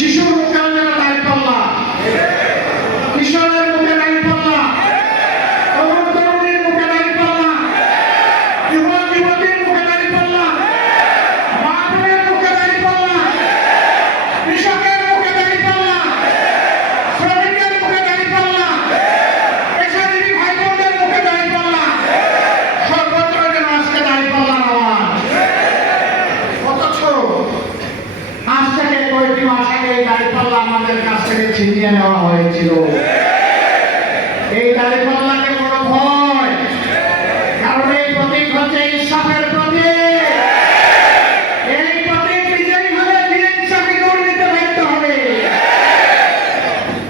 শিশুর মুখে যেন দাঁড়িয়ে পাল্লা কিশোরের মুখে দাঁড়িয়ে পাল্লা তরুণ তরুণীর মুখে দাঁড়িয়ে পাল্লা যুবক যুবতীর মুখে দাঁড়িয়ে পাল্লা মা বোনের মুখে দাঁড়িয়ে পাল্লা কৃষকের মুখে দাঁড়িয়ে পাল্লা শ্রমিকের মুখে দাঁড়িয়ে পাল্লা পেশাজীবী ভাই বোনদের মুখে দাঁড়িয়ে পাল্লা সর্বত্র যেন আজকে দাঁড়িয়ে পাল্লার আওয়াজ অথচ আজ থেকে কয়েকটি মাস আগে এই দাঁড়িপাল্লা আমাদের কাছ থেকে ছিনিয়ে নেওয়া হয়েছিল এই দাঁড়িপাল্লাকে বড় ভয় কারণ এই প্রতীক হচ্ছে ইনসাফের প্রতীক এই প্রতীক বিজয়ী হলে ইনসাফি দুর্নীতি ব্যর্থ হবে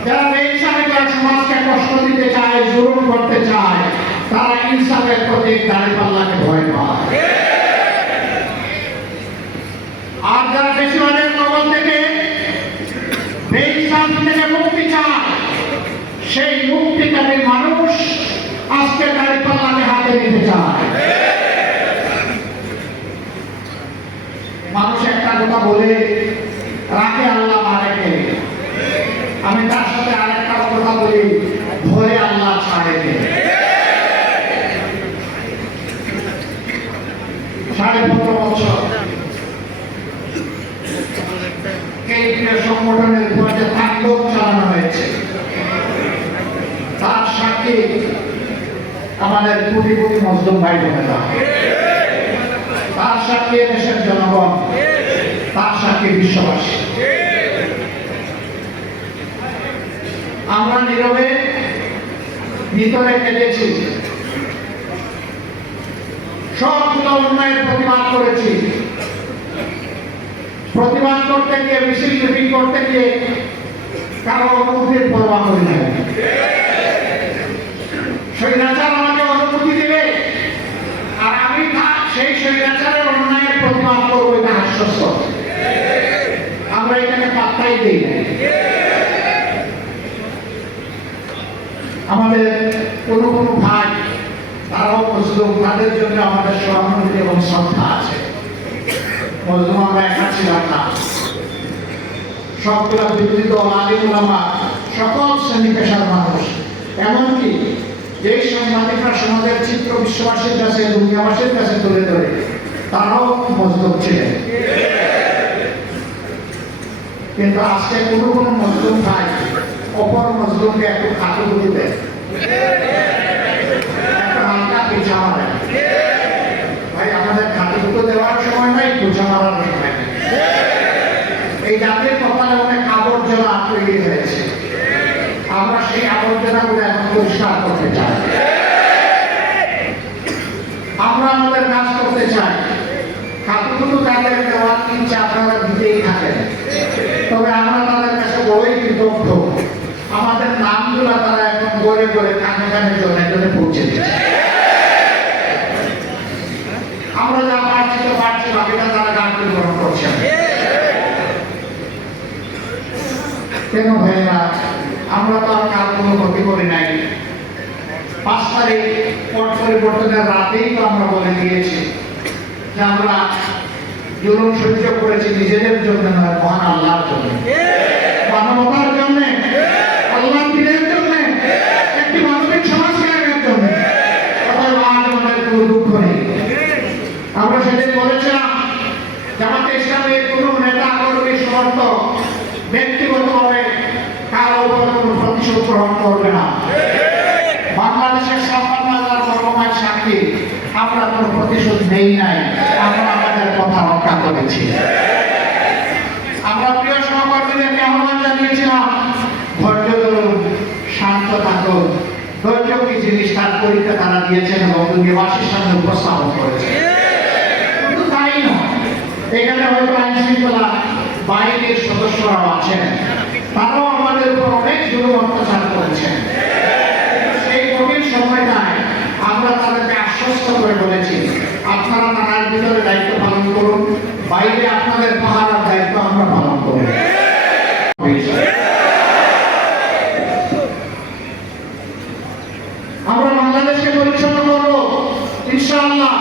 যারা বেইনসাফি করে সমাজকে কষ্ট দিতে চায় জুলুম করতে চায় ইনসাফের প্রতীক দাঁড়িপাল্লাকে ভয় পায়। আর যারা বেশিরভাগের কবল থেকে বেইনসাফ থেকে মুক্তি চায়, সেই মুক্তিকামী মানুষ আজকে দাঁড়িপাল্লাকে হাতে নিতে চায়। মানুষ একটা কথা বলে রাখে আল্লাহ মারেকে আমি তার সাথে আরেকটা কথা বলি ধরে আল্লাহ ছাড়ে সাড়ে পনেরো বছর কেন্দ্রীয় সংগঠনের উপর যে তাণ্ডব চালানো হয়েছে সাক্ষী আমাদের কোটি কোটি মজলুম ভাই বোনেরা তার সাক্ষী দেশের জনগণ তার সাক্ষী বিশ্ববাসী, আমরা নীরবে ভিতরে কেঁদেছি সবগুলো অন্যায়ের প্রতিবাদ করেছি। প্রতিবাদ করতে গিয়ে মিছিল করতে গিয়ে কারও অনুমতির পরোয়া করি না স্বৈরাচার আমাকে অনুমতি দিবে। আর আমি তা সেই স্বৈরাচারের অন্যায়ের প্রতিবাদ করব, এটা আশ্বস্ত আমরা এটাকে পাত্তাই দিই আমাদের কোনো কোনো ভাই, তারাও মজলুম তাদের জন্য আমাদের সহানুভূতি এবং শ্রদ্ধা আছে। মজলুম আমরা একা ছিলাম না। সবগুলা বিরোধী দল, আলিম সকল শ্রেণি পেশার মানুষ। এমনকি যে সাংবাদিকরা সমাজের চিত্র বিশ্ববাসীর কাছে দুনিয়াবাসীর কাছে তুলে ধরে, তারাও মজলুম ছিলেন। কিন্তু আজকে কোনো কোনো মজলুম ভাই অপর মজলুমকে একটু খাটো করে দেয়। একটা হালকা ভাই, আমাদের খাটো দেওয়ার সময় নাই পিছা মারার সময় নাই। এই জাতির কপালে অনেক আবর্জনা তৈরি হয়েছে আমরা সেই আবর্জনা গুলো এখন পরিষ্কার করতে চাই। আমরা আমাদের কাজ করতে চাই। খাতুকুতু তাদের দেওয়ার ইচ্ছা আপনারা দিতেই থাকেন। তবে আমরা তাদের কাছে বড়ই কৃতজ্ঞ। আমাদের নামগুলো তারা এখন গড়ে গড়ে কানে কানে জনে জনে পৌঁছে দিচ্ছে আমরা যা পারছি তো পারছি, বাকিটা তারা গান গ্রহণ করছেন কেন ভাইরা আমরা তো আর কোনো ক্ষতি করি নাই। পাঁচ তারিখ পট পরিবর্তনের রাতেই তো আমরা বলে দিয়েছি যে আমরা জুলুম সহ্য করেছি নিজেদের জন্য নয়, মহান আল্লাহর জন্য। মানবতার জন্য। আল্লাহ দিনের জন্য একটি মানবিক সমাজ কায়েমের জন্য অতএব আজ আমাদের কোনো দুঃখ নেই আমরা সেদিন বলেছিলাম জামাতে ইসলামের কোনো নেতা কর্মী সমর্থক ব্যক্তিগতভাবে কারও উপর কোনো প্রতিশোধ গ্রহণ করবে না বাংলাদেশের সম্মান বাজার বর্গমায় সাক্ষী আমরা কোনো নেই, নাই। আমরা আমাদের কথা রক্ষা করেছি আমরা প্রিয় সহকর্মীদেরকে আহ্বান জানিয়েছিলাম ধৈর্য ধরুন, শান্ত থাকুন। ধৈর্য কি জিনিস? তার পরীক্ষা তারা দিয়েছেন এবং দুনিয়াবাসীর সামনে উপস্থাপন করেছেন। শুধু তাই নয় এখানে হয়তো আইন শৃঙ্খলা বাহিনীর সদস্যরাও আছেন। তারাও আমাদের উপর অনেক জুলুম অত্যাচার করেছেন সেই কঠিন সময়টায় আমরা তাদেরকে আশ্বস্ত করে বলেছি আপনারা থানার ভিতরে দায়িত্ব পালন করুন। বাইরে আপনাদের পাহারার দায়িত্ব আমরা পালন করব। আমরা বাংলাদেশকে পরিচ্ছন্ন ইনশাআল্লাহ।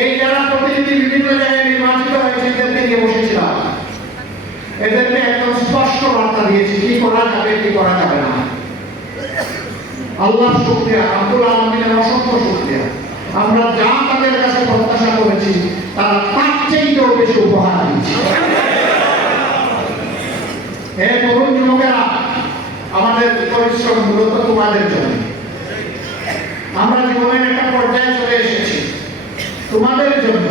এই যারা প্রতিনিধি বিভিন্ন জায়গায় নির্বাচিত হয়েছে, এদেরকে নিয়ে বসেছিলাম। এদেরকে একদম স্পষ্ট বার্তা দিয়েছি, কি করা যাবে, কি করা যাবে না। আল্লাহ শুক্রিয়া, আব্দুল আলমিনের অসংখ্য শুক্রিয়া। আমরা যা তাদের কাছে প্রত্যাশা করেছি, তারা তার চেয়েও বেশি উপহার। দিচ্ছে হে তরুণ যুবকেরা, আমাদের পরিশ্রম মূলত তোমাদের জন্য। আমরা জীবনের একটা পর্যায়ে চলে এসেছি। তোমাদের জন্য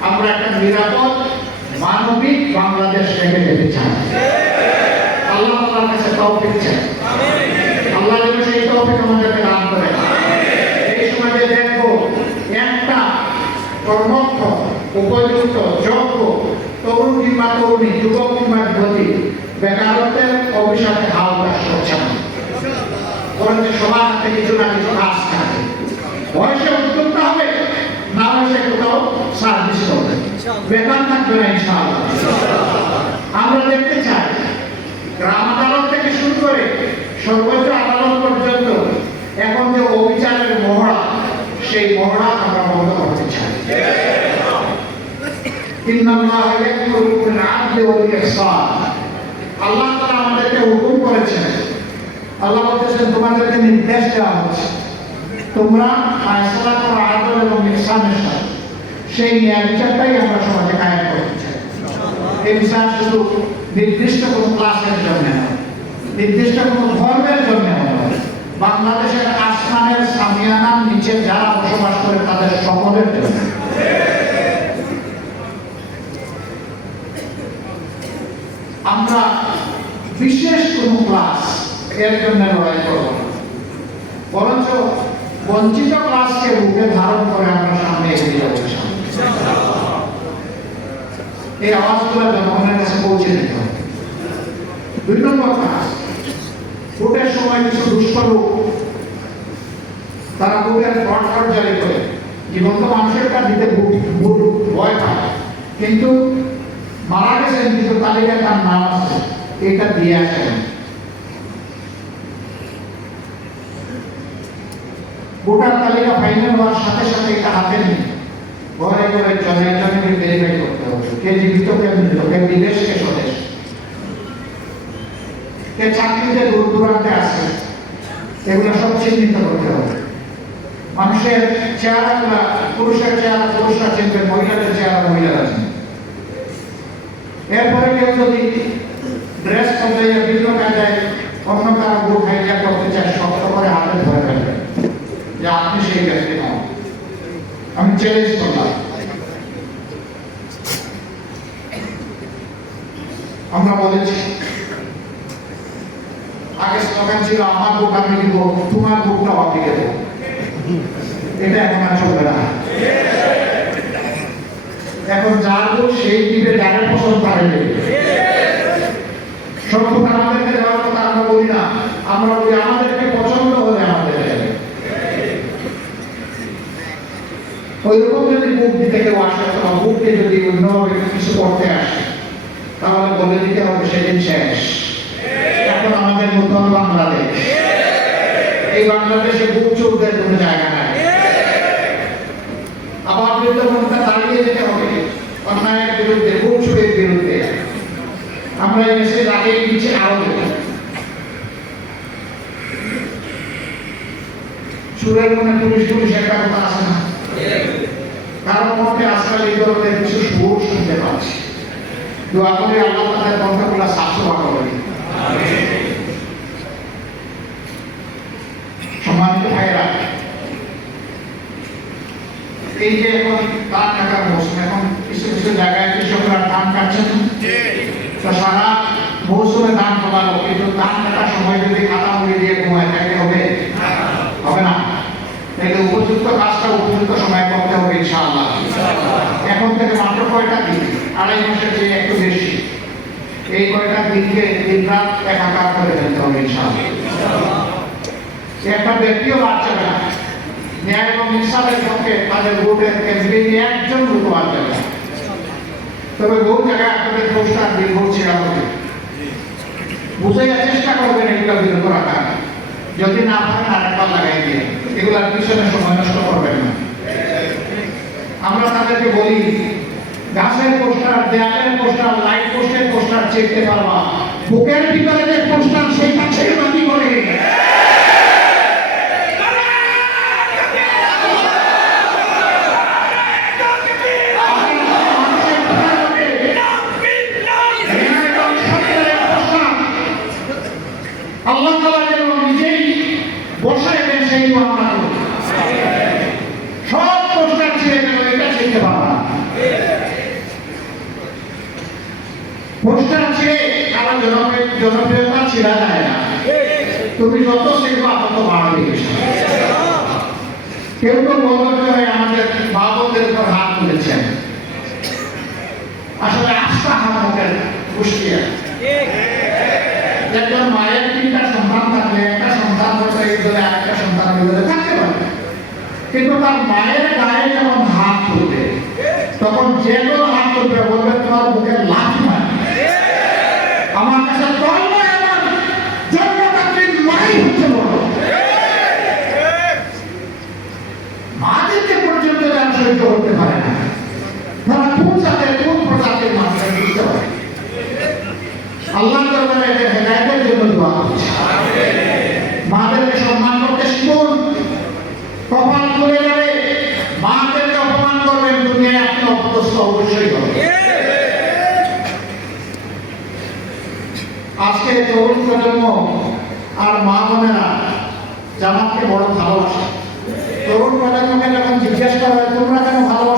আমরা একটা নিরাপদ, মানবিক বাংলাদেশ রেখে যেতে চাই। আল্লাহ তাআলার কাছে চাই। আল্লাহ যেন সেই তৌফিক আমাদেরকে দান করে এই সমাজে দেখব একটা কর্মক্ষ উপযুক্ত, যোগ্য, তরুণ কিংবা তরুণী, যুবক কিংবা যুবতী বেকারত্বের অভিশাপে হাল চাষ করছে না সবার হাতে কিছু না কিছু কাজ থাকে। বয়সে উদ্যোক্তা হবে, না বয়সে কোথাও সার্ভিস করবে। বেতন থাকবে না, ইনশাআল্লাহ। আমরা দেখতে চাই, গ্রাম আদালত থেকে শুরু করে সর্বোচ্চ আদালত পর্যন্ত এখন যে অবিচারের মহড়া সেই মহড়া আমরা বন্ধ করতে চাই ইন্নাল্লাহ ইয়াকমুরু বিল আদলি ওয়াল আল্লাহ তাআলা আমাদেরকে হুকুম করেছেন। আল্লাহ বলতেছেন, তোমাদেরকে নির্দেশ দেওয়া হচ্ছে। তোমরা ফায়সালা করো আদল এবং ইহসানের সাথে। সেই ন্যায় বিচারটাই আমরা সমাজে কায়েম করতে চাই। শুধু নির্দিষ্ট কোনো ক্লাসের জন্য নয়। নির্দিষ্ট কোনো ধর্মের জন্য নয়। বাংলাদেশের আসমানের সামিয়ানার নিচে যারা বসবাস করে তাদের সকলের জন্য। আমরা বিশেষ কোনো ক্লাস এর জন্য লড়াই করব বরঞ্চ বঞ্চিত ক্লাসকে বুকে ধারণ করে আমরা সামনে এগিয়ে যাব এই আওয়াজগুলো জনগণের কাছে পৌঁছে দিতে হবে। দুই নম্বর কাজ ভোটের সময় কিছু দুষ্ট তারা ভোটের ফ্রড জারি করে। জীবন্ত মানুষের কাছে দিতে ভয় পায়। কিন্তু মারা গেছেন, কিন্তু তালিকায় তার নাম আছে। এটা দিয়ে আসেন। ভোটার তালিকা ফাইনাল হওয়ার সাথে সাথে এটা হাতে নিয়ে ঘরে ঘরে জনে জনে ভেরিফাই করতে হবে। কে জীবিত, কে মৃত, কে বিদেশ, কে স্বদেশ। কে চাকরিতে দূর দূরান্তে আছে, এগুলো সব চিহ্নিত করতে হবে। মানুষের চেহারাগুলা পুরুষের চেহারা, পুরুষরা চিনবে, মহিলাদের চেহারা মহিলারা চিনবে। এরপরে কেউ যদি ড্রেস বদলাইয়া বিভিন্ন কায়দায় অন্য কারও গ্রুপ হাইজা করতে চায়, শক্ত করে হাতে ধরে ফেলবে যে আপনি সেই ব্যক্তি নন। আমি চ্যালেঞ্জ করলাম। আমরা বলেছি, আগে স্লোগান ছিল, আমার বুক আমি দিব তোমার আপনি দেবো। এটা এখন আর চলবে না। এখন যার বুক সেই দিবে যাদের পছন্দ দেবে সব আমাদেরকে দেওয়ার কথা আমরা বলি না, আমরা বলি আমাদেরকে পছন্দ হলে আমাদের ওইরকম যদি দিতে কেউ আসে, অথবা বুককে যদি অন্যভাবে কিছু করতে আসে, তাহলে বলে দিতে হবে সেদিন শেষ। এখন আমাদের নতুন বাংলাদেশ। এই বাংলাদেশে বুক চোরদের কোনো জায়গা নাই আবার বিরুদ্ধে মনটা দাঁড়িয়ে যেতে হবে অন্যায়ের বিরুদ্ধে বুক চুরের বিরুদ্ধে আমরা এই মেসেজ আগে আরও দেব চুরের মনে পুলিশ পুলিশ একটা কথা আছে না? কারণ মধ্যে আজকাল এই ধরনের কিছু সুর শুনতে পাচ্ছি। দোয়া করে আল্লাহ তাদের করে সম্মানিত এই যে এখন মৌসুম, এখন কিছু কিছু জায়গায় কৃষকরা ধান কাটছেন। তো সারা মৌসুমে ধান কমালো কিন্তু ধান কাটার সময় যদি খাতা মুড়ি দিয়ে ঘুমায় থাকে হবে? হবে না। তাহলে উপযুক্ত কাজটা উপযুক্ত সময় করতে হবে ইনশাআল্লাহ। এখন থেকে মাত্র কয়টা দিন? আড়াই মাসের চেয়ে একটু বেশি। এই কয়টা দিনকে দিন রাত একাকার করে ফেলতে হবে ইনশাআল্লাহ। একটা ব্যক্তিও বাদ যাবে না। ন্যায় এবং ইনসাফের পক্ষে তাদের ভোটের কেন্দ্রে একজন লোক বাদ যাবে না। তবে বহু জায়গায় আপনাদের পোস্টার বিলবোর্ড ছেড়া হবে বুঝাইয়ার চেষ্টা করবেন এগুলো বিরত রাখা যদি না পারেন আরেকবার লাগাই দিয়ে। এগুলোর পিছনে সময় নষ্ট করবেন না। আমরা তাদেরকে বলি, গাছের পোস্টার, দেয়ালের পোস্টার লাইট পোস্টের পোস্টার চিনতে পারবা। বুকের ভিতরে যে পোস্টার সেইটা ছেড়ে বাকি করে মানুষের বুকের মধ্যে ঘৃণা এবং সত্যের পোস্টার আল্লাহ তাআলা যেন নিজেই বসায় দেন সেই দোয়া আমরা করি। সব পোস্টার ছিঁড়ে গেল এটা চিনতে পারবা না। পোস্টার ছিঁড়ে কারও জনপ্রিয়- জনপ্রিয়তা যায় না তুমি যত শিখবা তত বাড়বে কেউ বলতে হয় আমাদের বাবদের উপর হাত তুলেছেন আসলে আস্থা হাতের কুষ্টিয়া একজন মায়ের তিনটা সন্তান থাকলে একটা সন্তান হয়তো এই দলে আরেকটা সন্তান দলে থাকতে পারে কিন্তু তার মায়ের গায়ে যখন হাত তুলবে তখন যে কোনো হাত তুলবে বলবে তোমার বুকে লাঠি মারে আমার কাছে দল নয় আমার জন্মদাত্রীর মাই হচ্ছে বড় মাদেরকে পর্যন্ত যারা সহ্য করতে পারে না তারা কোন জাতের কোন প্রজাতির মানুষের বুঝতে পারে আল্লাহ দরবারে এদের হেদায়েতের জন্য দোয়া মাদেরকে সম্মান করতে শিখুন। কপাল খুলে যাবে। মাদেরকে অপমান করবেন, দুনিয়ায় আপনি অপদস্থ অবশ্যই করবেন আজকে তরুণ প্রজন্ম আর মা বোনেরা জামাতকে বড় ভালোবাসে। তরুণ প্রজন্মকে যখন জিজ্ঞেস করা হয়, তোমরা কেন ভালোবাসো?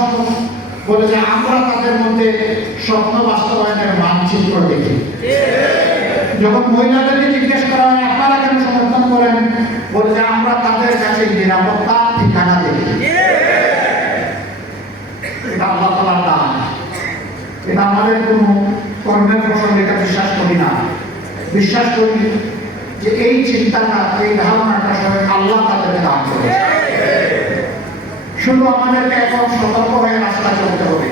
বলে যে আমরা তাদের মধ্যে স্বপ্ন বাস্তবায়নের মানচিত্র দেখি। যখন মহিলাদেরকে জিজ্ঞেস করা হয়, আপনারা কেন সমর্থন করেন? বলে যে, আমরা তাদের কাছে নিরাপত্তা ঠিকানা দেখি। এটা আমাদের কোনো কর্মের ফসল এটা বিশ্বাস করি না। বিশ্বাস করি যে এই চিন্তাটা, এই ধারণাটা সবাই আল্লাহ তাদেরকে দান করে শুধু আমাদেরকে এখন সতর্ক হয়ে রাস্তা চলতে হবে।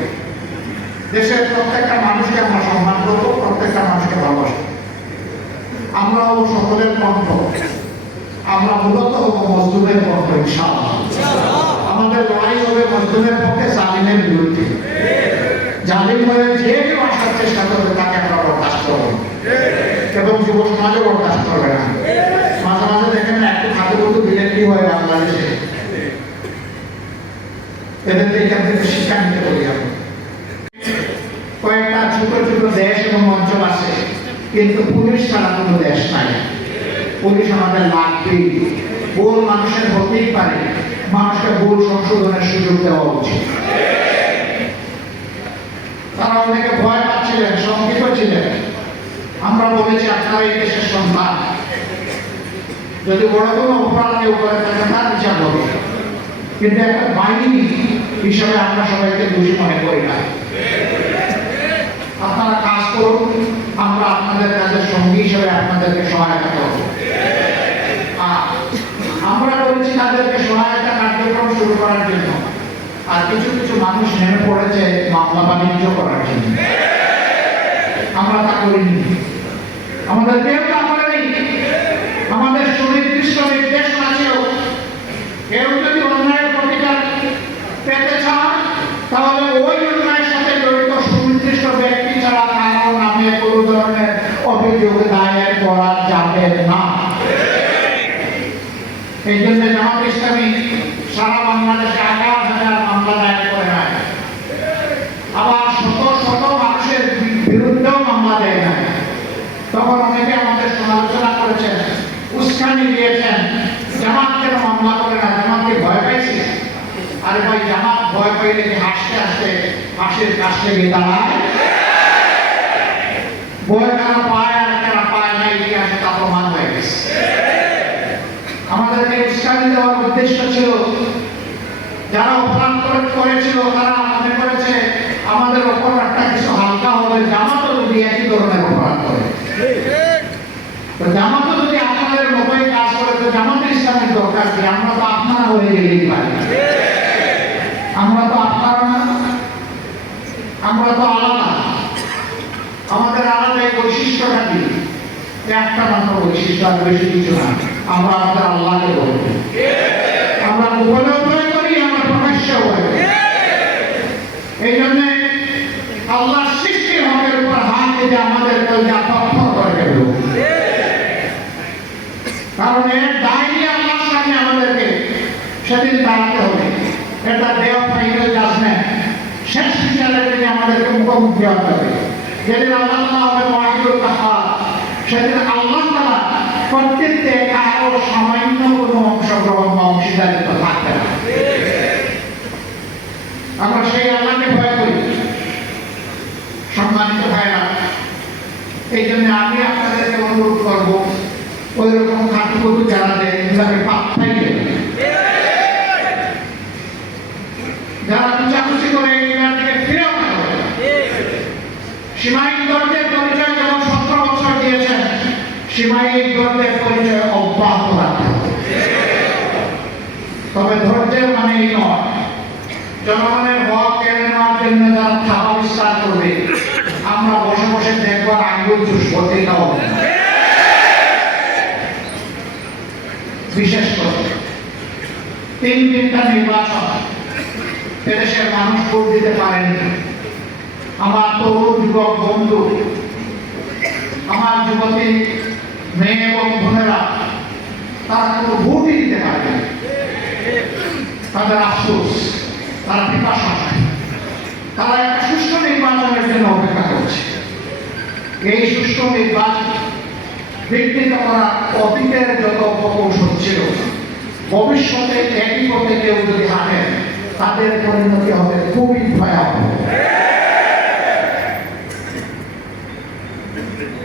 দেশের প্রত্যেকটা মানুষকে আমরা সম্মান করব, প্রত্যেকটা মানুষকে ভালোবাসবো। আমরাও সকলের কণ্ঠ। আমরা মূলত হব মজদুরের কণ্ঠ, ইনশাআল্লাহ। আমাদের লড়াই হবে মজদুরের পক্ষে, জালিমের বিরুদ্ধে। জালিম হয়ে যে কেউ আসার চেষ্টা করবে, তাকে আমরা বরদাস্ত করব। এবং যুব সমাজও বরদাস্ত করবে না। মাঝে মাঝে দেখেন, একটু খাতে মতো বিলেটি হয় বাংলাদেশে। এদের থেকে শিক্ষা নিতে বলি আমি কয়েকটা ছোট ছোট দেশ এবং অঞ্চল আছে, কিন্তু পুলিশ ছাড়া কোনো দেশ নাই। পুলিশ আমাদের লাগবেই ভুল মানুষের হতেই পারে। মানুষকে ভুল সংশোধনের সুযোগ দেওয়া উচিত। তারা অনেকে ভয় পাচ্ছিলেন, শঙ্কিত ছিলেন। আমরা বলেছি, আপনারা এই দেশের সন্তান যদি বড় কোনো অপরাধ কেউ করে থাকে তার বিচার হবে। কিন্তু একটা বাহিনী হিসাবে আমরা সবাইকে দোষী মনে করি না। আপনারা কাজ করুন, আমরা আপনাদের কাজের সঙ্গী হিসেবে আপনাদেরকে সহায়তা করব। আমরা করেছি তাদেরকে সহায়তা কার্যক্রম শুরু করার জন্য। আর কিছু কিছু মানুষ নেমে পড়েছে মামলা বাণিজ্য করার জন্য। আমরা তা করিনি। আমাদের কেউ তা করেনি আমাদের সুনির্দিষ্ট নির্দেশ আছেও কেউ যদি অন্যায়ের প্রতিকার পেতে চান তাহলে ওই অন্যায়ের সাথে জড়িত সুনির্দিষ্ট ব্যক্তি ছাড়া কারও নামে কোনো ধরনের অভিযোগ দায়ের করা যাবে না এই জন্য জামাত ইসলামী সারা বাংলাদেশে আঠারো হাজার মামলা দায়ের করে নাই। আবার শত শত মানুষের বিরুদ্ধেও মামলা দেয় নাই। তখন অনেকে আমাদের সমালোচনা করেছেন, উস্কানি দিয়েছেন জামাত কেন মামলা করে না, জামাতকে ভয় পাইছে? আরে ভাই, জামাত ভয় পাইলে হাসতে হাসতে হাসির কাছে গিয়ে দাঁড়ায়? ভয় কারা পায় আর কারা পায় না, ইতিহাসে তা প্রমাণ হয়ে গেছে। আমাদেরকে উস্কানি দেওয়ার উদ্দেশ্য ছিল যারা করেছিল, তারা মনে করেছে আমাদের অপরাধটা কিছু হালকা হবে। জামাতও যদি একই ধরনের অপরাধ করে। জামাতও যদি আপনাদের কাজ করে, তো ইসলামের দরকার কি? আমরা তো আপনারা হয়ে গেলেই পারি। আমরা তো আপনারা না। আমরা তো আলাদা। আমাদের আলাদা এই বৈশিষ্ট্যটা কি? একটা মাত্র বৈশিষ্ট্য আর বেশি কিছু না। আমরা আমাদের আল্লাহকে বলব। আমরা ভয় করি আমরা প্রকাশ্য ভয় করি এই জন্য আল্লাহ সৃষ্টির হকের উপর হাত দিয়ে যে আমাদের কলজা ফেলব কারণ এর দায়ী আল্লাহর সামনে আমাদেরকে সেদিন দাঁড়াতে হবে। এটা ডে অফ ফাইনাল শেষ বিচারের দিনে আমাদেরকে মুখোমুখি হতে হবে। যেদিন আল্লাহ হবে ওয়াহিদুল কাহার সেদিন আল্লাহ তাআলা কর্তৃত্বে কারও সামান্য কোনো অংশগ্রহণ বা অংশীদারিত্ব থাকবে না। আমরা সেই আল্লাহকে ভয় করি। সম্মানিত ভাইরা এই জন্য আমি আপনাদেরকে অনুরোধ করব ওই রকম কাঠপুকুর যারা দেয়, এগুলোকে পাত্তাই না। যারা কুচাকুচি করে এগুলোর দিকে ফিরেও সীমাহীন গর্বের পরিচয় যেমন সতেরো বছর দিয়েছেন সীমাহীন গর্বের পরিচয় অব্যাহত রাখতে তবে ধৈর্যের মানে এই নয়, জনগণের হক কেড়ে নেওয়ার জন্য যারা থাবা বিস্তার করবে আমরা বসে বসে দেখব আর আঙ্গুল চুষবো এটাও হবে বিশেষ করে। তিন তিনটা নির্বাচন। এদেশের মানুষ ভোট দিতে পারেনি। আমার তরুণ যুবক বন্ধু, আমার যুবতী মেয়ে এবং বোনেরা, তারা কোনো ভোটই দিতে পারেনি। তাদের আফসোস, তারা পিপাসা তারা একটা সুষ্ঠু নির্বাচনের জন্য অপেক্ষা করছে। এই সুষ্ঠু নির্বাচন বিকৃত করা অতীতের যত ছিল, ভবিষ্যতে একই পথে কেউ যদি হাঁটেন তাদের পরিণতি হবে খুবই ভয়াবহ।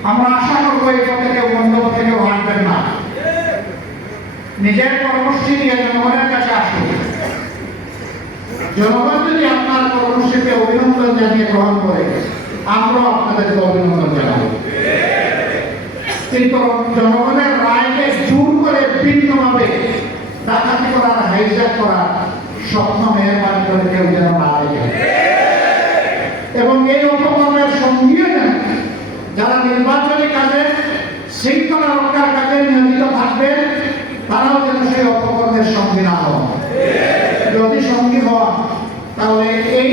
আমরা আশা করব এই পথে কেউ বন্ধ পথে কেউ হাঁটবেন না। নিজের কর্মসূচি নিয়ে জনগণের কাছে আসুন। জনগণ যদি আপনার কর্মসূচিকে অভিনন্দন জানিয়ে গ্রহণ করে, আমরাও আপনাদেরকে অভিনন্দন জানাব। কিন্তু জনগণের রায়কে জোর করে ভিন্নভাবে ডাকাতি করার, হাইজ্যাক করার স্বপ্ন মেহরবানি করে কেউ যেন না এবং এই অপকর্মের সঙ্গীও যেন যারা নির্বাচনী কাজে শৃঙ্খলা রক্ষার কাজে নিয়োজিত থাকবেন, তারাও যেন সেই অপকর্মের সঙ্গী না হন। যদি সঙ্গী হন তাহলে এই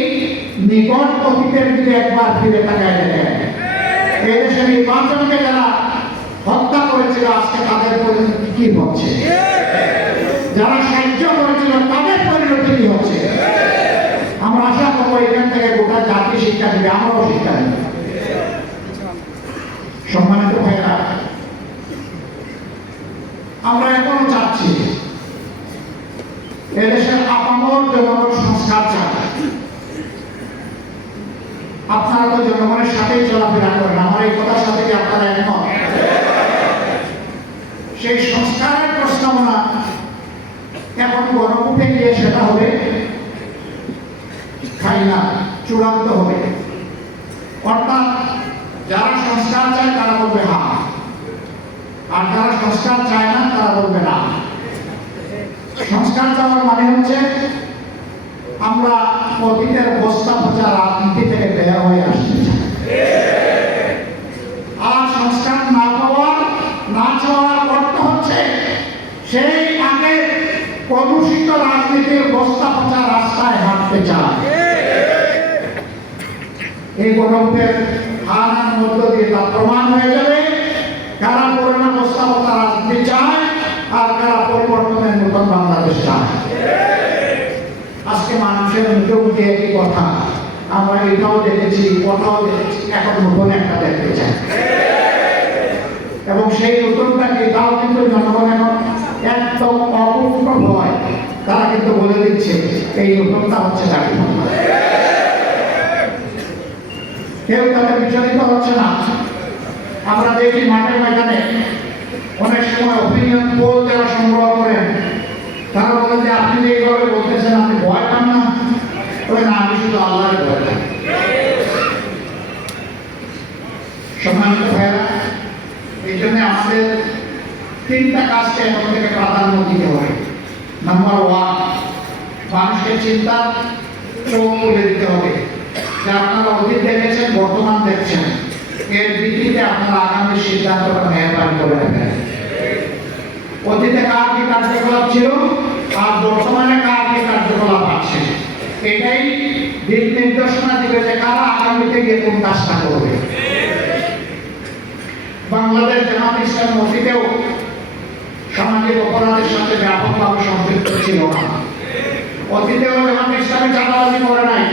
নিকট অতীতের দিকে একবার ফিরে তাকায় দেখেন এই দেশে নির্বাচনকে যারা হত্যা করেছিল, আজকে তাদের পরিণতি কি হচ্ছে? যারা সাহায্য করেছিল, তাদের পরিণতি কি হচ্ছে? আমরা আশা করব এখান থেকে গোটা জাতি শিক্ষা দিবে, আমরাও শিক্ষা দেব। সম্মানিত ভাইরা আমরা এখনও চাচ্ছি, এদেশের আপামর জনগণ সংস্কার চায় আপনারা তো জনগণের সাথেই চলাফেরা করেন। আমার এই কথার সাথে কি আপনারা একমত? সেই সংস্কারের প্রস্তাবনা এখন গণকূপে গিয়ে সেটা হবে ফাইনাল চূড়ান্ত হবে। অর্থাৎ যারা সংস্কার চায় তারা বলবে হা আর যারা সংস্কার চায় না তারা বলবে না। সংস্কার চাওয়ার মানে হচ্ছে আমরা অতীতের বস্তা পচা রাজনীতি থেকে বের হয়ে আসতে চাই আর সংস্কার না পাওয়ার না চাওয়ার অর্থ হচ্ছে সেই আগে কলুষিত রাজনীতির বস্তা পচা রাস্তায় হাঁটতে চায়। এই গণভোটের হারানোর মধ্য দিয়ে তা প্রমাণ হয়ে যাবে কারা পুরোনো বস্তা পচা রাজনীতি চায় আর কারা পরিবর্তনের নতুন বাংলাদেশ চায়। আজকে মানুষের মুখে মুখে একই কথা। আমরা এটাও দেখেছি, ওটাও দেখেছি, এখন নতুন একটা দেখতে চাই। এবং সেই নতুনটাকে তাও কিন্তু জনগণ এখন একদম অপুষ্ট ভয় তারা কিন্তু বলে দিচ্ছে, এই নতুনটা হচ্ছে চাকরি কেউ তাদের বিচলিত হচ্ছে না। আমরা দেখি মাঠে ময়দানে অনেক সময় অপিনিয়ন পোল যারা সংগ্রহ করেন, তারা বলে যে, আপনি যে এইভাবে বলতেছেন, আপনি ভয় পান না? ওই না, আমি শুধু আল্লাহর ভয় পাই। সম্মানিত ভাইরা এই জন্য আমাদের তিনটা কাজকে থেকে প্রাধান্য দিতে হবে। নাম্বার ওয়ান মানুষকে চিন্তা চোখ তুলে দিতে হবে। যে আপনারা অতীত দেখেছেন, বর্তমান দেখছেন, এর ভিত্তিতে আপনারা আগামী সিদ্ধান্তটা মেহরবানি করে রাখবেন অতীতে কার কি কার্যকলাপ ছিল, আর বর্তমানে কার কি কার্যকলাপ আছে? এটাই দিক নির্দেশনা দিবে যে কারা আগামীতে গিয়ে কোন কাজটা করবে। বাংলাদেশ জামাত ইসলাম অতীতেও সামাজিক অপরাধের সাথে ব্যাপকভাবে সম্পৃক্ত ছিল না। অতীতেও জামাত ইসলামী চাঁদাবাজি করে নাই।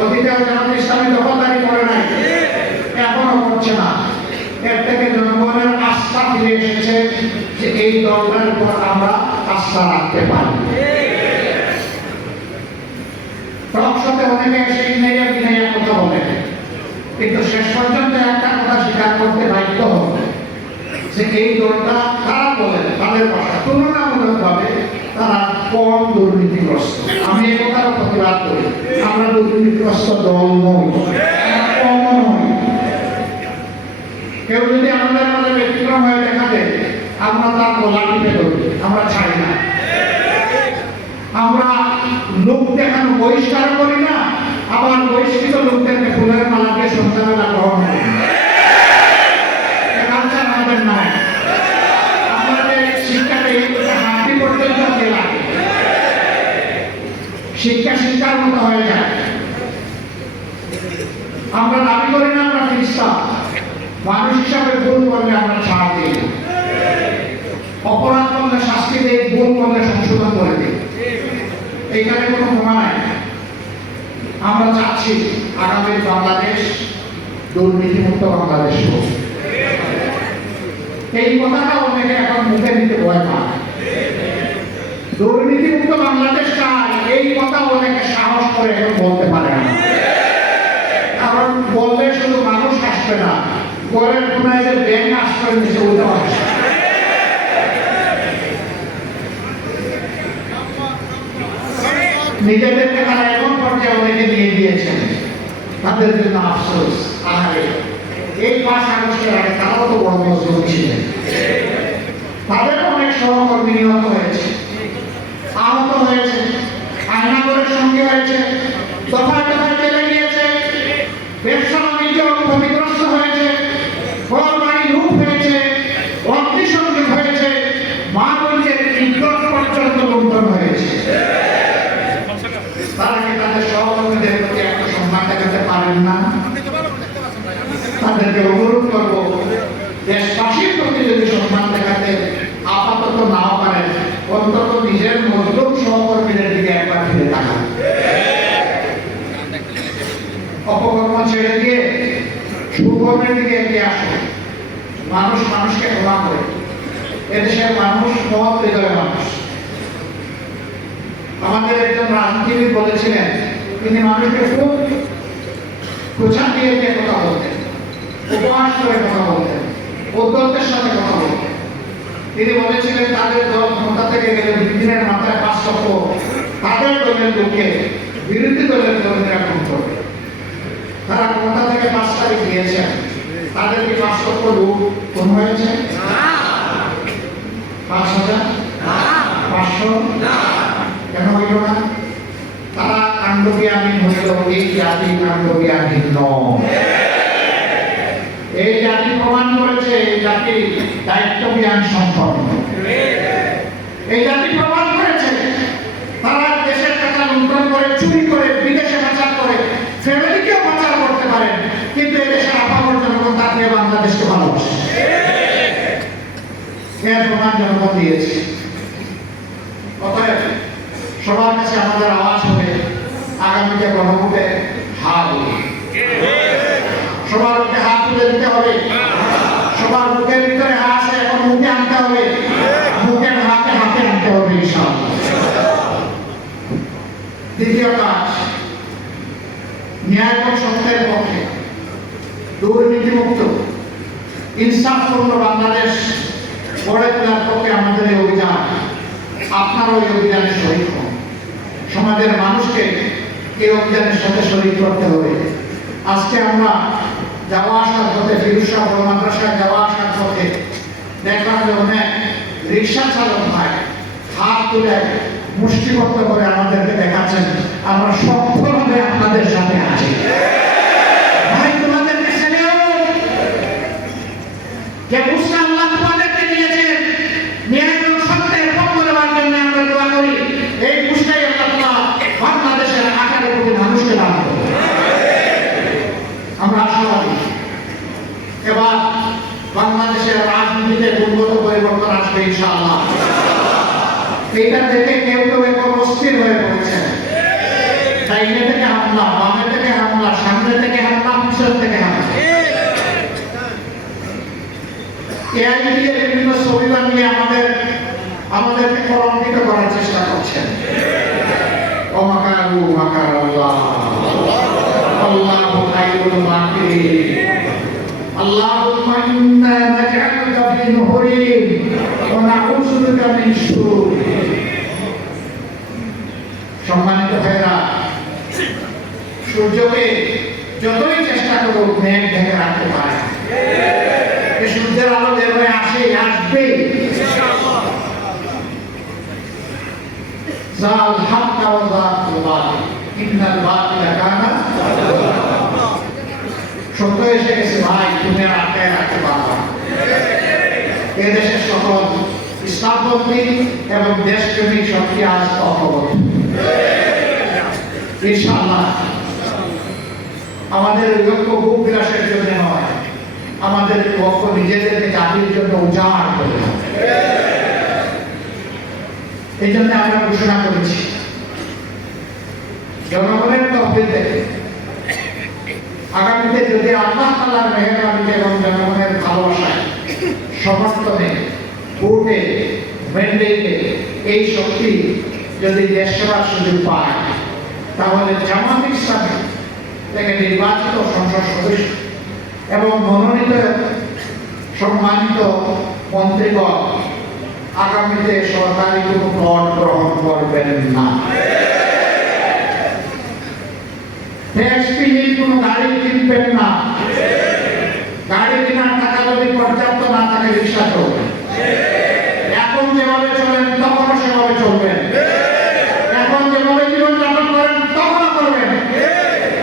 অতীতেও জামাত ইসলামী দখলদারি করে নাই। এখনও করছে না। এর থেকে জনগণের আস্থা ফিরে এসেছে যে এই দলটার উপর আমরা আস্থা রাখতে পারি। টকশোতে অনেকে এসে ইনাইয়া বিনাইয়া কথা বলে। কিন্তু শেষ পর্যন্ত একটা কথা স্বীকার করতে বাধ্য হবে যে এই দলটা তাদের ভাষা তুলনামূলকভাবে তারা কম দুর্নীতিগ্রস্ত। আমি এই কথার প্রতিবাদ করি। আমরা দুর্নীতিগ্রস্ত দল নই নই। কেউ যদি আমাদের মধ্যে ব্যতিক্রম হয়ে দেখা দেয়, আমরা তার গলা টিপে আমরা ছাড়ি না। আমরা লোক দেখানো বহিষ্কার করি না, আবার বহিষ্কৃত লোকদেরকে ফুলের মালা দিয়ে সন্তানেরা গ্রহণ করি এ কালচার আমাদের নয় আমাদের শিক্ষাকে হাতি পর্যন্ত গেলাম শিক্ষা শিক্ষার মতো হয়ে যায়। আমরা দাবি করি না আমরা খ্রিস্টান। মানুষ হিসাবে ভুল করলে আমরা ছাড় দিই। অপরাধ করলে শাস্তি দিই, ভুল করলে সংশোধন করে দিই। এইখানে কোনো ক্ষমা নাই। আমরা চাচ্ছি আগামী বাংলাদেশ দুর্নীতিমুক্ত বাংলাদেশ হোক। এই কথাটা অনেকে এখন মুখে নিতে ভয় পায়। দুর্নীতিমুক্ত বাংলাদেশ চাই এই কথা অনেকে সাহস করে এখন বলতে পারে না। কারণ বললে শুধু মানুষ আসবে না ঘরের কোনায় যে ব্যাংক আশ্রয় নিচে ওটাও আসবে নিজেদেরকে তারা এমন পর্যায়ে অনেকে নিয়ে দিয়েছেন তাদের জন্য আফসোস, আহারে। এই পাঁচ আগস্টের আগে তারাও তো বড় মজলুম ছিলেন। তাদের অনেক সহকর্মী নিহত হয়েছে, আহত হয়েছে। আয়নাগরের সঙ্গে হয়েছে দফায় দফায় জেলে গিয়েছে ব্যবসা বাণিজ্য ক্ষতিগ্রস্ত হয়েছে ঘর বাড়ি লুট হয়েছে অগ্নিসংযোগ হয়েছে মা বলছে ইজ্জত পর্যন্ত লুণ্ঠন হয়েছে তারা কি তাদের সহকর্মীদের প্রতি একটা সম্মান দেখাতে পারেন না তাদেরকে অনুরোধ করব দেশবাসীর প্রতি যদি সম্মান দেখাতে আপাতত নাও পারেন অন্তত নিজের মজলুম সহকর্মীদের দিকে একবার ফিরে তাকান অপকর্ম ছেড়ে দিয়ে সুকর্মের দিকে এগিয়ে আসুন মানুষ মানুষকে ক্ষমা করে। এদেশের মানুষ মহৎ হৃদয়ের মানুষ। আমাদের একজন রাজনীতিবিদ বলেছিলেন, তিনি মানুষকে খুব প্রচার দিয়ে দিয়ে কথা বলতেন, উপহাস করে কথা বলতেন উদ্যোগের সাথে কথা বলতেন। তিনি বলেছিলেন, তাদের দল ক্ষমতা থেকে গেলে দিনের মাথায় পাঁচ লক্ষ তাদের দলের লোককে বিরোধী দলের কর্মীরা খুন করবে। তারা ক্ষমতা থেকে পাঁচ তারিখ দিয়েছেন তাদের পাঁচশো খুন হয়েছে? পাঁচ হাজার? পাঁচশো? কেন হইল না? তারা হইল এই জাতি কাণ্ডজ্ঞানী নয়। এই জাতি প্রমাণ করেছে এই জাতি দায়িত্ব জ্ঞান সম্পন্ন এই জাতি প্রমাণ করেছে তারা দেশের টাকা লুণ্ঠন করে চুরি করে বিদেশে পাচার করে ফ্যামিলিকেও পাচার করতে পারেন কিন্তু এদেশের আপামর জনগণ তার নিয়ে বাংলাদেশকে ভালোবাসে এর প্রমাণ জনগণ দিয়েছে অতএব সবার কাছে আমাদের আওয়াজ হবে আগামীতে গণভোটে হাত সবার মুখে হাত তুলে দিতে হবে সবার মুখের ভিতরে হাত আছে এখন মুখে আনতে হবে মুখের হাতে হাতে আনতে হবে ইনশাআল্লাহ দ্বিতীয় কাজ ন্যায় এবং সত্যের পক্ষে দুর্নীতিমুক্ত ইনসাফপূর্ণ বাংলাদেশ গড়ে তোলার পক্ষে আমাদের এই অভিযান আপনারও এই অভিযানে শরীর হন সমাজের মানুষকে এই অভিযানের সাথে শরীর করতে হবে আজকে আমরা যাওয়া আসার পথে ফিরুষা বড় মাদ্রাসায় যাওয়া আসার পথে দেখলাম যে অনেক রিক্সা চালক ভাই হাত তুলে মুষ্টিবদ্ধ করে আমাদেরকে দেখাচ্ছেন। আমরা সফলভাবে আপনাদের সাথে আছি ভাই তোমাদেরকে salute! যে বুঝতে আল্লাহ তোমাদেরকে দিয়েছেন ন্যায় এবং সত্যের পক্ষ নেওয়ার জন্য আমরা দোয়া করি এই বুঝটাই আল্লাহ তাআলা বাংলাদেশের আঠারো কোটি মানুষকে দান করবে আমরা আশাবাদী এবার বাংলাদেশের রাজনীতিতে গুণগত পরিবর্তন আসবে ইনশাআল্লাহ এইটা থেকে কেউ কেউ এখন অস্থির হয়ে পড়েছে ডাইনে থেকে হামলা বামে থেকে হামলা সামনে থেকে হামলা পিছন থেকে হামলা এআই দিয়ে বিভিন্ন ছবি বানিয়ে আমাদের আমাদেরকে কলঙ্কিত করার চেষ্টা করছেন অমাকারু মাকার আল্লাহ আল্লাহু খায়রুল মাকিরিন اللهم إنا نجعلك في نحورهم আকর্ষণ থেকে আমি নিষ্ঠুর সম্মানিত ভাইরা সূর্যকে যতই চেষ্টা করুক মেঘ ঢেকে রাখতে পারে। সূর্যের আলো বের হয়ে আসে, আসবে। জাল হাক্কা ওয়া জাল বাতিল ইন্নাল বাতিল কানা। সত্য এসে গেছে, ভাই তুমি আর আটকায় রাখতে পারবা এদেশের সকল ইসলামপন্থী এবং দেশপ্রেমিক শক্তি আজ অপবদ্ধ আমাদের লক্ষ্য ভোগ বিলাসের জন্য নয় আমাদের লক্ষ্য নিজেদেরকে জাতির জন্য উজাড় করে এই জন্য আমরা ঘোষণা করেছি। জনগণের তহবিল থেকে আগামীতে যদি আল্লাহ তালার মেহরবানিতে এবং জনগণের ভালোবাসায় সমর্থনে ভোটে ম্যান্ডেটে এই শক্তি যদি দেশ সেবার সুযোগ পায়, তাহলে জামাত ইসলামী থেকে নির্বাচিত সংসদ সদস্য এবং মনোনীত, সম্মানিত মন্ত্রীগণ আগামীতে সরকারি কোনো পদ গ্রহণ করবেন না। কোনো গাড়ি কিনবেন না। গাড়ি কেনার টাকা যদি পর্যাপ্ত না থাকে, রিক্সা চলবে এখন যেভাবে চলেন সেভাবে চলবেন। এখন যেভাবে করেন করবেন।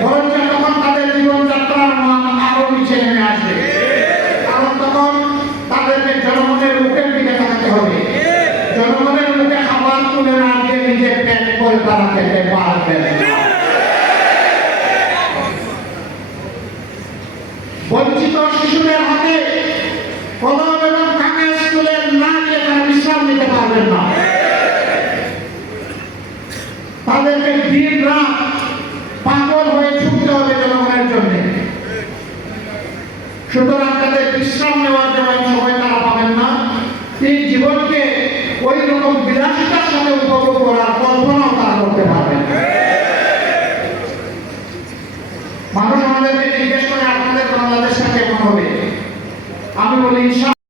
বরঞ্চ তখন তাদের জীবনযাত্রার মান আরও নিচে নেমে আসবে। কারণ তখন তাদেরকে জনগণের মুখের দিকে তাকাতে হবে। জনগণের মুখে খাবার তুলে না দিয়ে নিজের করে তারা খেতে পারবেন